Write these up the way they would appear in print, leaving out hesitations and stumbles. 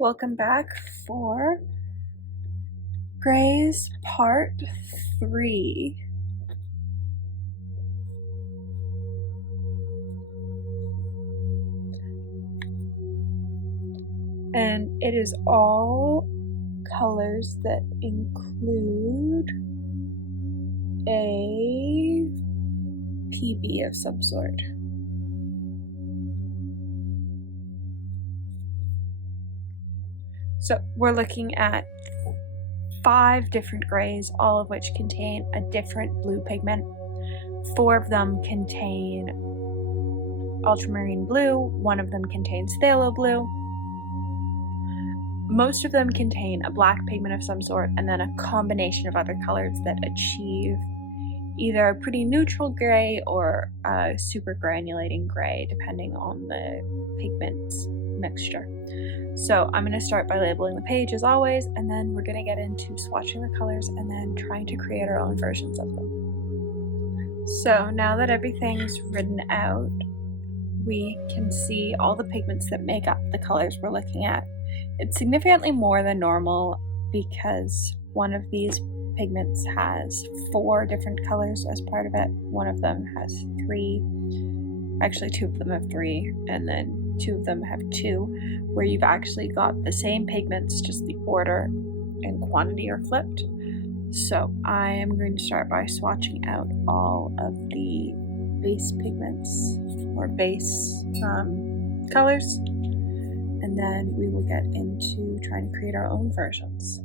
Welcome back for Grays Part 3. And it is all colors that include a PB of some sort. So we're looking at 5 different grays, all of which contain a different blue pigment. 4 of them contain ultramarine blue, 1 of them contains phthalo blue. Most of them contain a black pigment of some sort, and then a combination of other colors that achieve either a pretty neutral gray or a super granulating gray, depending on the pigment mixture. So I'm going to start by labeling the page as always, and then we're going to get into swatching the colors and then trying to create our own versions of them. So now that everything's written out, we can see all the pigments that make up the colors we're looking at. It's significantly more than normal because one of these pigments has 4 different colors as part of it. One of them has 3. Actually, 2 of them have 3, and then 2 of them have 2, where you've actually got the same pigments, just the order and quantity are flipped. So I am going to start by swatching out all of the base pigments, or base colors, and then we will get into trying to create our own versions.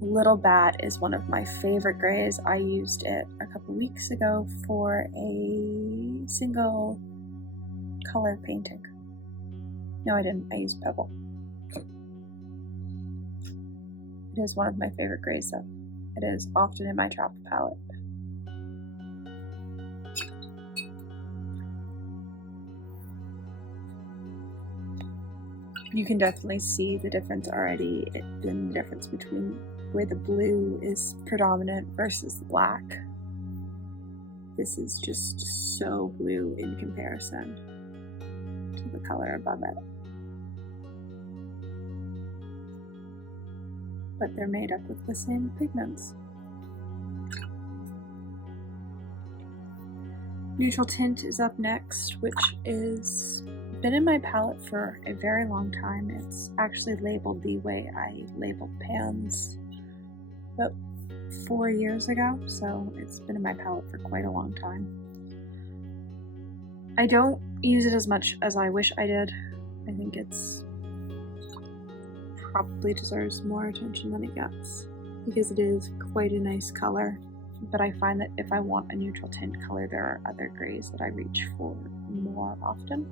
Little Bat is one of my favorite grays. I used it a couple weeks ago for a single color painting. No, I didn't. I used Pebble. It is one of my favorite grays though. It is often in my travel palette. You can definitely see the difference already in the difference between where the blue is predominant versus the black. This is just so blue in comparison to the color above it. But they're made up of the same pigments. Neutral Tint is up next, which is been in my palette for a very long time. It's actually labeled the way I labeled pans about 4 years ago, so it's been in my palette for quite a long time. I don't use it as much as I wish I did. I think it's probably deserves more attention than it gets because it is quite a nice color, but I find that if I want a neutral tint color, there are other grays that I reach for more often.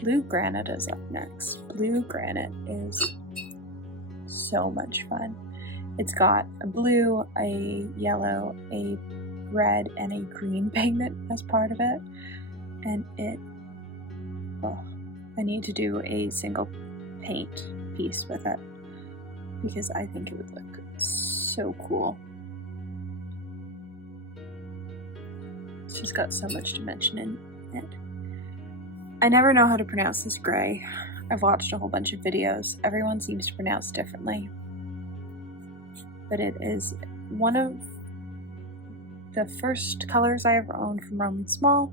Blue Granite is up next. Blue Granite is so much fun. It's got a blue, a yellow, a red, and a green pigment as part of it. And I need to do a single paint piece with it because I think it would look so cool. It's just got so much dimension in it. I never know how to pronounce this gray. I've watched a whole bunch of videos. Everyone seems to pronounce it differently. But it is one of the first colors I ever owned from Romanszmal.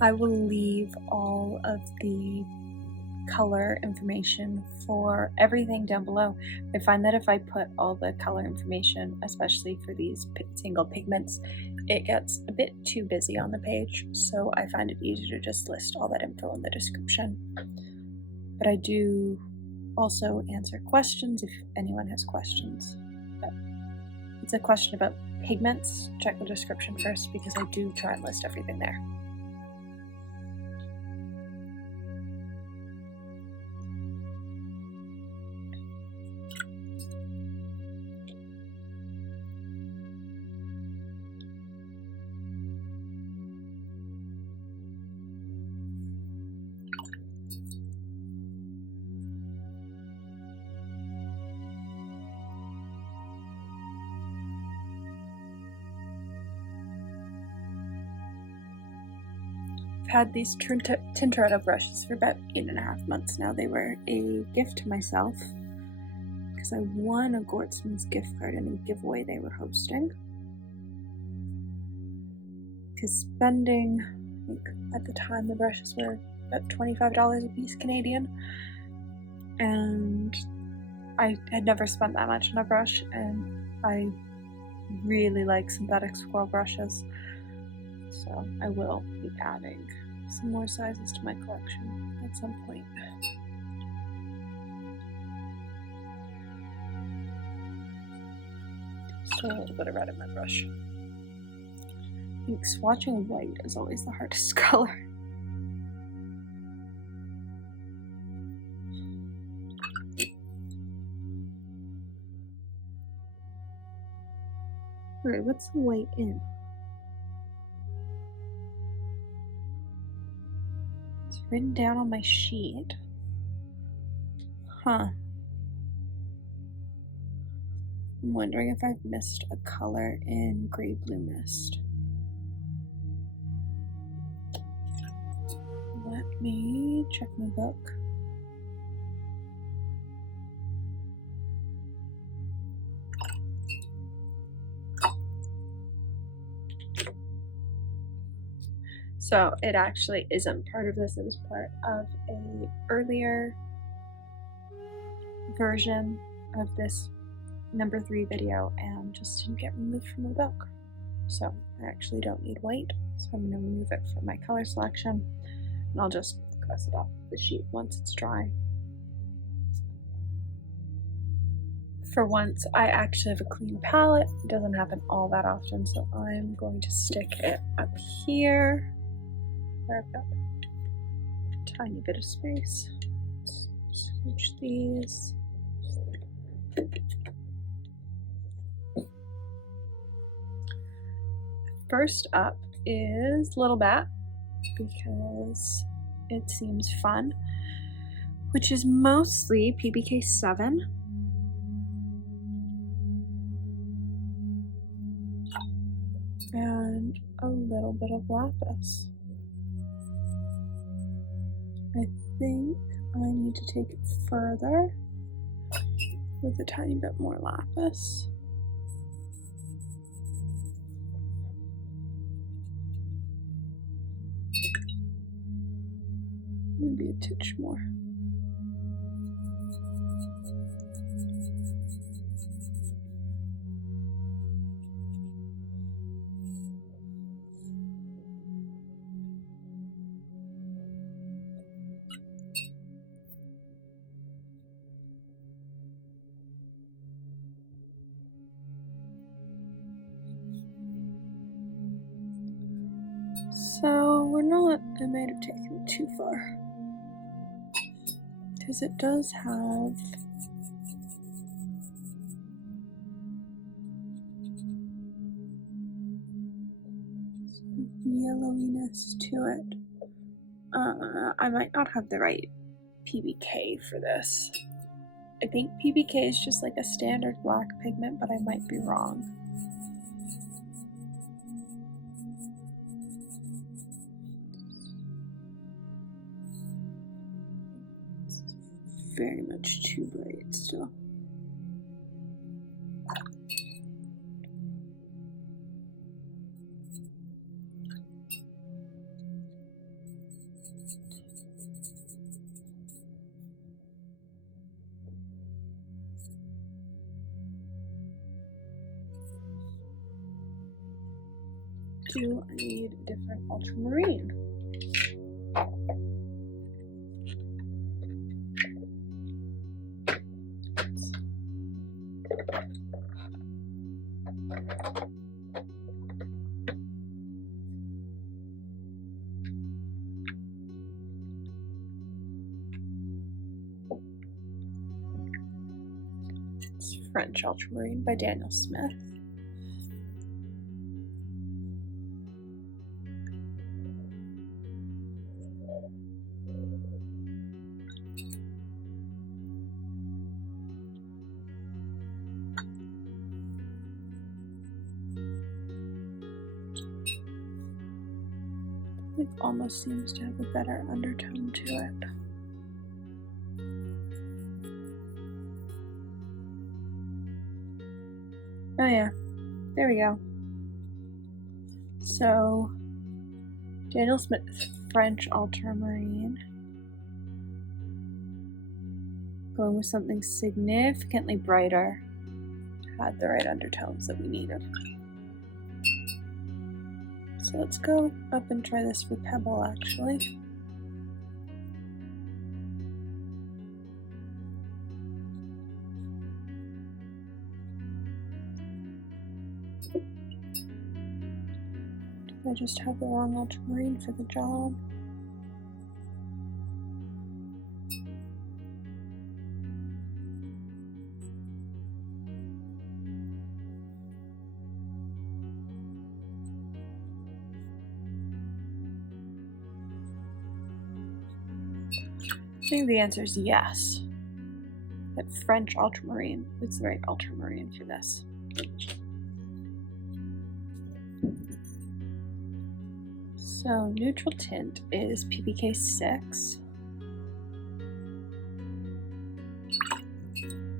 I will leave all of the color information for everything down below. I find that if I put all the color information, especially for these single pigments, it gets a bit too busy on the page, so I find it easier to just list all that info in the description. But I do also answer questions if anyone has questions. But if it's a question about pigments, check the description first because I do try and list everything there. had these Tintoretta brushes for about 8.5 months now. They were a gift to myself because I won a Granite gift card in a giveaway they were hosting. Because spending, I think at the time the brushes were about $25 a piece Canadian, and I had never spent that much on a brush, and I really like synthetic swirl brushes, so I will be adding some more sizes to my collection at some point. Still a little bit of red in my brush. I think swatching white is always the hardest color. Alright, what's the white in? It's written down on my sheet. Huh. I'm wondering if I've missed a color in Gray Blue Mist. Let me check my book. So it actually isn't part of this. It was part of a earlier version of this number 3 video and just didn't get removed from my book. So I actually don't need white, so I'm going to remove it from my color selection, and I'll just cross it off the sheet once it's dry. For once, I actually have a clean palette. It doesn't happen all that often, so I'm going to stick it up here where I've got a tiny bit of space. Switch these. First up is Little Bat, because it seems fun, which is mostly PBK 7. And a little bit of lapis. I think I need to take it further with a tiny bit more lapis. Maybe a titch more. So we're not, I might have taken it too far, because it does have some yellowiness to it. I might not have the right PBK for this. I think PBK is just like a standard black pigment, but I might be wrong. Very much too bright still. Do I need a different ultramarine? It's French Ultramarine by Daniel Smith. It almost seems to have a better undertone to it. Oh yeah, there we go. So, Daniel Smith French Ultramarine. Going with something significantly brighter. Had the right undertones that we needed. So let's go up and try this for Pebble, actually. I just have the wrong ultramarine for the job. I think the answer is yes. That French ultramarine is the right ultramarine for this. So neutral tint is PBK 6,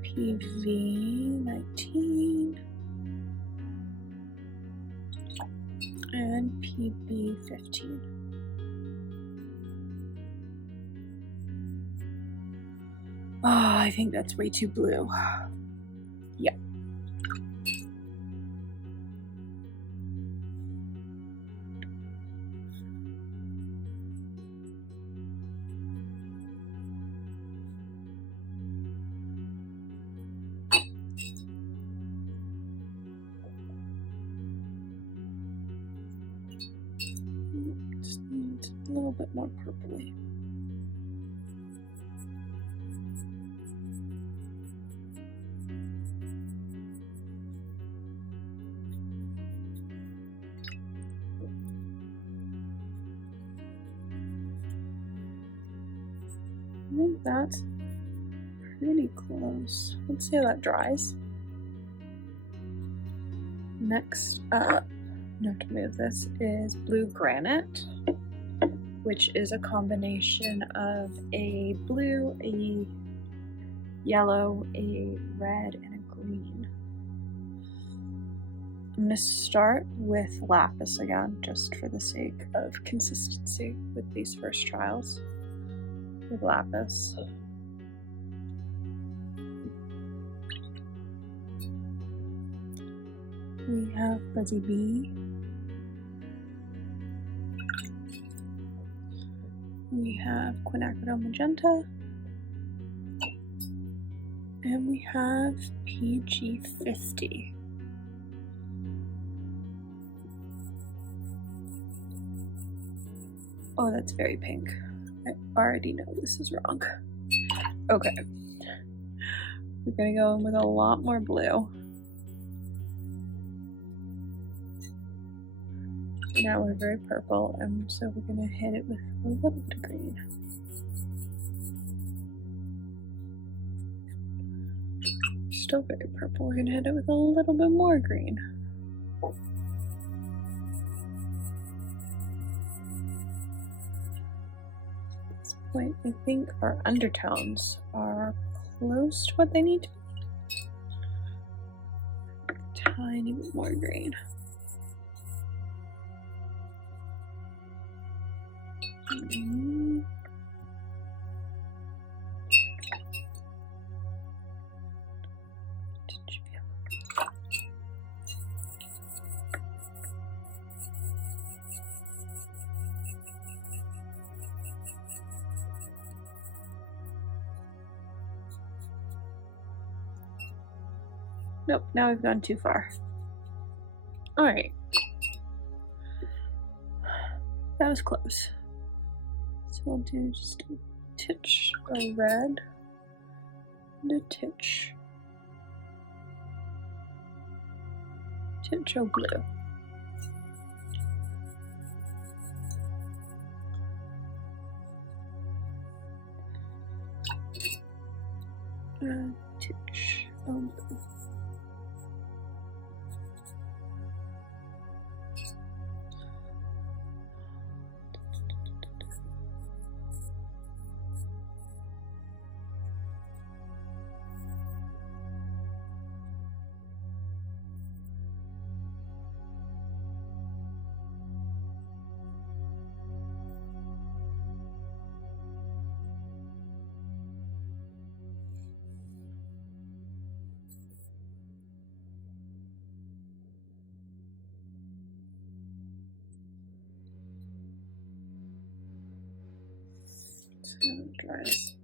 PV 19, and PB 15. Oh, I think that's way too blue. Yeah. Just needs a little bit more purpley. I think that's pretty close. Let's see how that dries. Next up, not to move this, is blue granite, which is a combination of a blue, a yellow, a red, and a green. I'm going to start with lapis again, just for the sake of consistency with these first trials. With lapis. We have Fuzzy Bee. We have Quinacridone Magenta. And we have PG50. Oh, that's very pink. I already know this is wrong. Okay. We're gonna go in with a lot more blue. Now we're very purple, and so we're gonna hit it with a little bit of green. Still very purple. We're gonna hit it with a little bit more green. I think our undertones are close to what they need to be. A tiny bit more green. Nope, now we've gone too far. Alright. That was close. So we'll do just a titch of red and a titch of blue. Titch of blue. dries.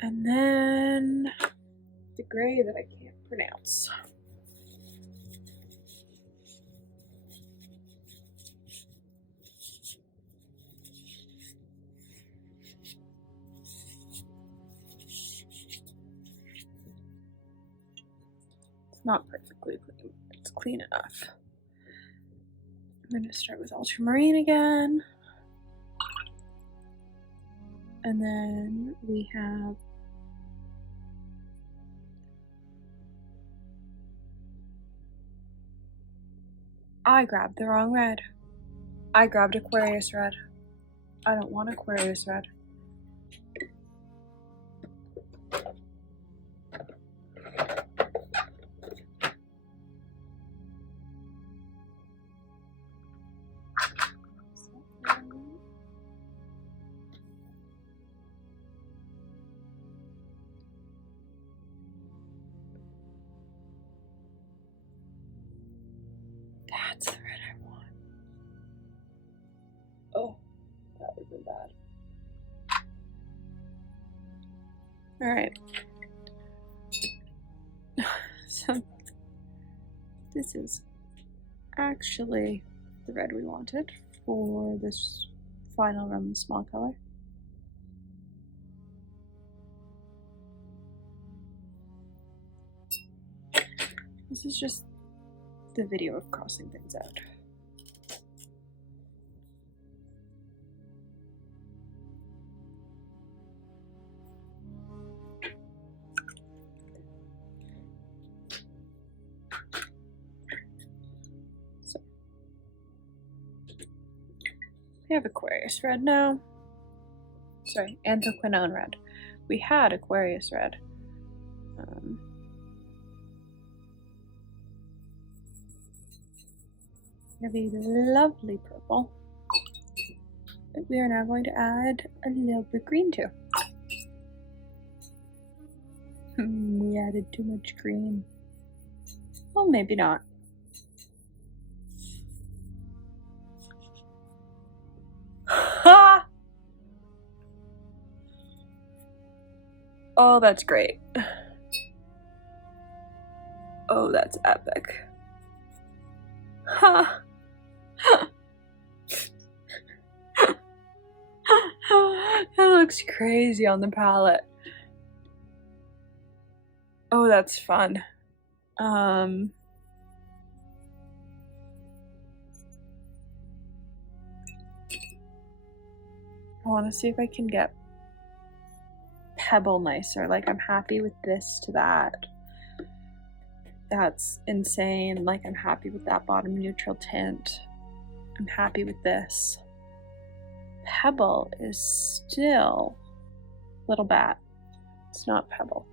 And then the gray that I can't pronounce. It's not perfectly clean, but it's clean enough. I'm going to start with ultramarine again. And then we have I grabbed the wrong red. I grabbed Aquarius red. I don't want Aquarius red. That's the red I want. Oh, that would have been bad. Alright. So, this is actually the red we wanted for this final romanszmal color. This is just the video of crossing things out. So we have Aquarius red now. Sorry, Anthraquinone red. We had Aquarius red. We have a lovely purple that we are now going to add a little bit green to. We added too much green. Well, maybe not. Ha! Oh, that's great. Oh, that's epic. Ha! That looks crazy on the palette. Oh, that's fun. I want to see if I can get pebble nicer. Like, I'm happy with this to that. That's insane. Like, I'm happy with that bottom neutral tint. I'm happy with this. Pebble is still Little Bat. It's not Pebble.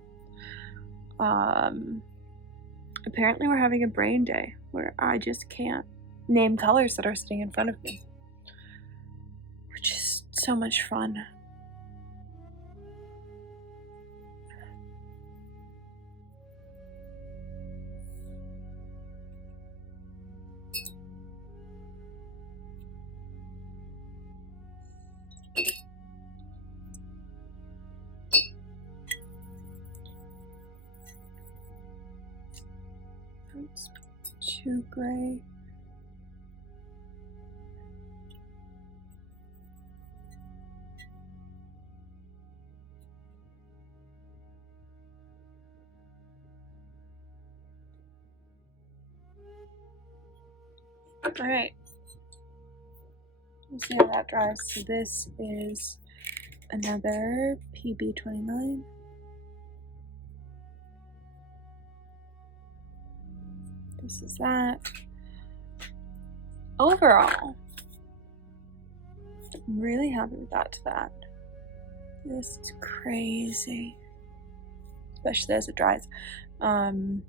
Apparently we're having a brain day where I just can't name colors that are sitting in front of me, which is so much fun. That's too gray. All right. We'll see how that dries. So this is another PB29. This is that. Overall, I'm really happy with that to that. This is crazy. Especially as it dries. And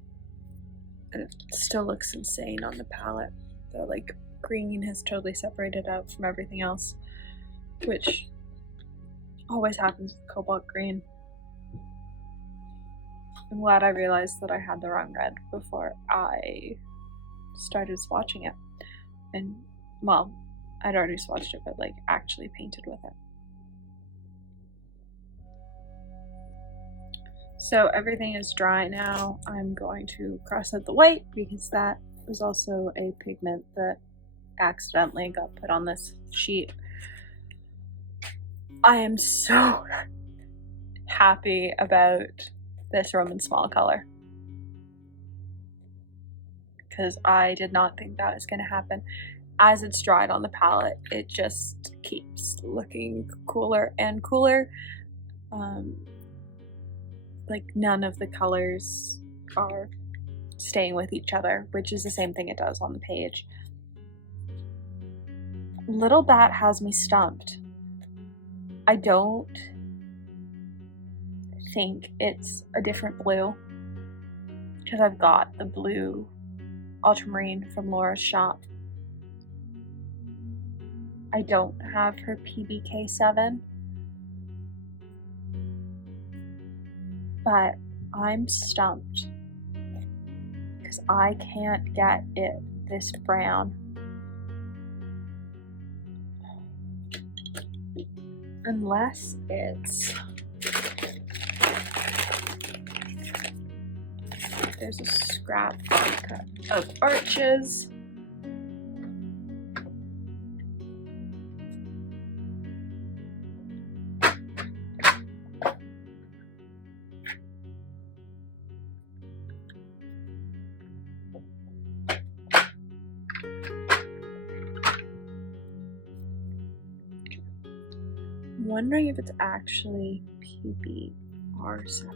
it still looks insane on the palette. The like green has totally separated out from everything else, which always happens with cobalt green. I'm glad I realized that I had the wrong red before I started swatching it. And, well, I'd already swatched it, but like actually painted with it. So everything is dry now. I'm going to cross out the white because that was also a pigment that accidentally got put on this sheet. I am so happy about this romanszmal color because I did not think that was going to happen. As it's dried on the palette, it just keeps looking cooler and cooler. Like none of the colors are staying with each other, which is the same thing it does on the page. Little Bat has me stumped. I don't think it's a different blue because I've got the blue ultramarine from Laura's shop. I don't have her PBK7, but I'm stumped because I can't get it this brown. Unless it's, there's a scrap of arches. I'm wondering if it's actually PBR7.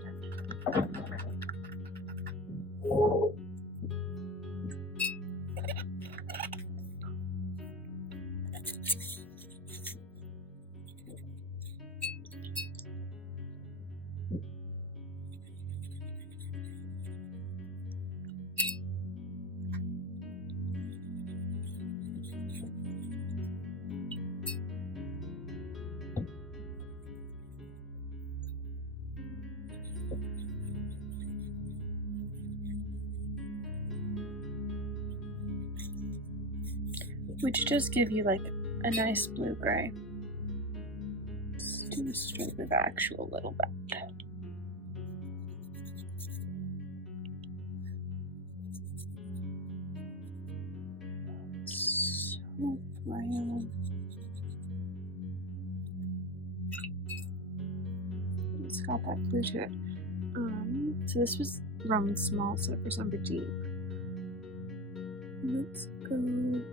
Which just give you like a nice blue gray. Let's do a stroke of actual Little Bat. So brown. It's got that blue to it. So this was romanszmal, so for Summer Deep. Let's go.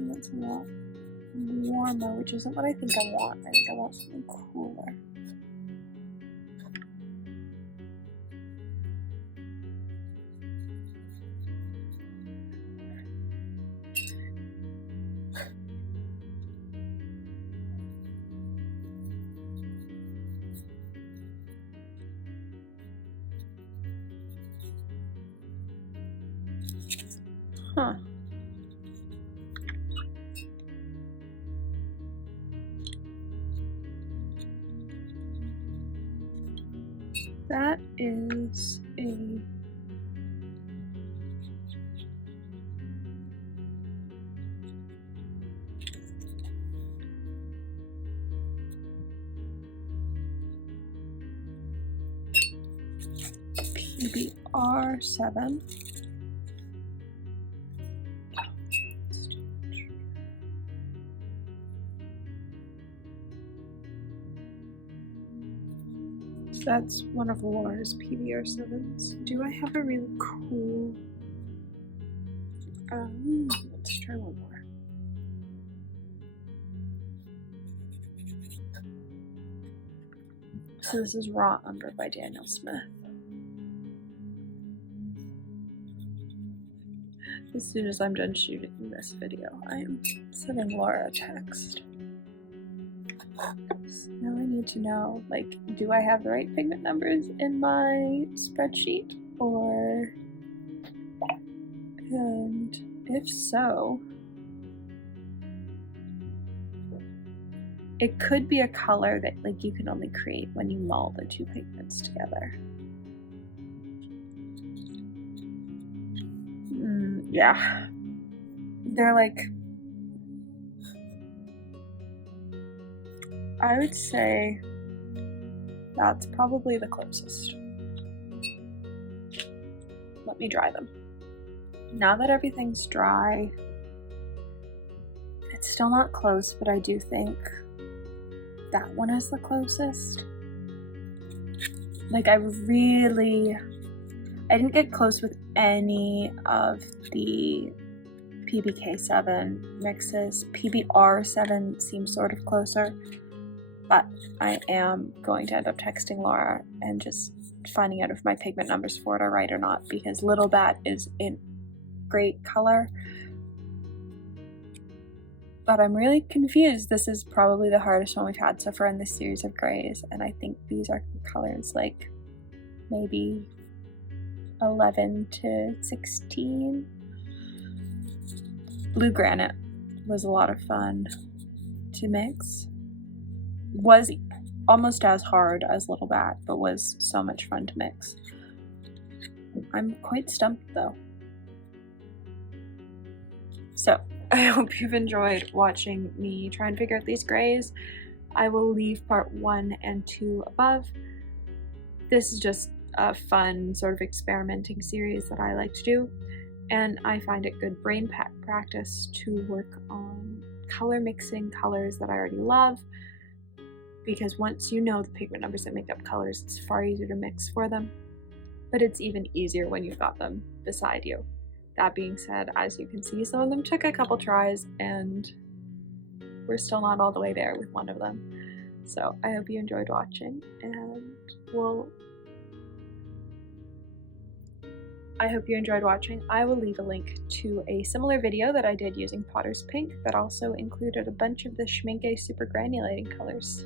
That's a lot warmer, which isn't what I think I want. I think I want something cooler. Huh. That is a PBR7. That's one of Laura's PBR7s. Do I have a really cool... let's try one more. So this is Raw Umber by Daniel Smith. As soon as I'm done shooting this video, I am sending Laura a text. So now I need to know, like, do I have the right pigment numbers in my spreadsheet? Or, and if so, it could be a color that, like, you can only create when you mull the two pigments together. Yeah, they're like, I would say that's probably the closest. Let me dry them. Now that everything's dry, it's still not close, but I do think that one is the closest. Like, I didn't get close with any of the PBK7 mixes. PBR7 seems sort of closer, but I am going to end up texting Laura and just finding out if my pigment numbers for it are right or not, because Little Bat is in great color, but I'm really confused. This is probably the hardest one we've had so far in this series of grays, and I think these are colors like maybe 11 to 16. Blue Granite was a lot of fun to mix. Was almost as hard as Little Bat, but was so much fun to mix. I'm quite stumped though. So I hope you've enjoyed watching me try and figure out these grays. I will leave part 1 and 2 above. This is just a fun sort of experimenting series that I like to do, and I find it good brain practice to work on color mixing colors that I already love, because once you know the pigment numbers that make up colors, it's far easier to mix for them, but it's even easier when you've got them beside you. That being said, as you can see, some of them took a couple tries, and we're still not all the way there with one of them. So I hope you enjoyed watching, and I will leave a link to a similar video that I did using Potter's Pink that also included a bunch of the Schmincke super granulating colors.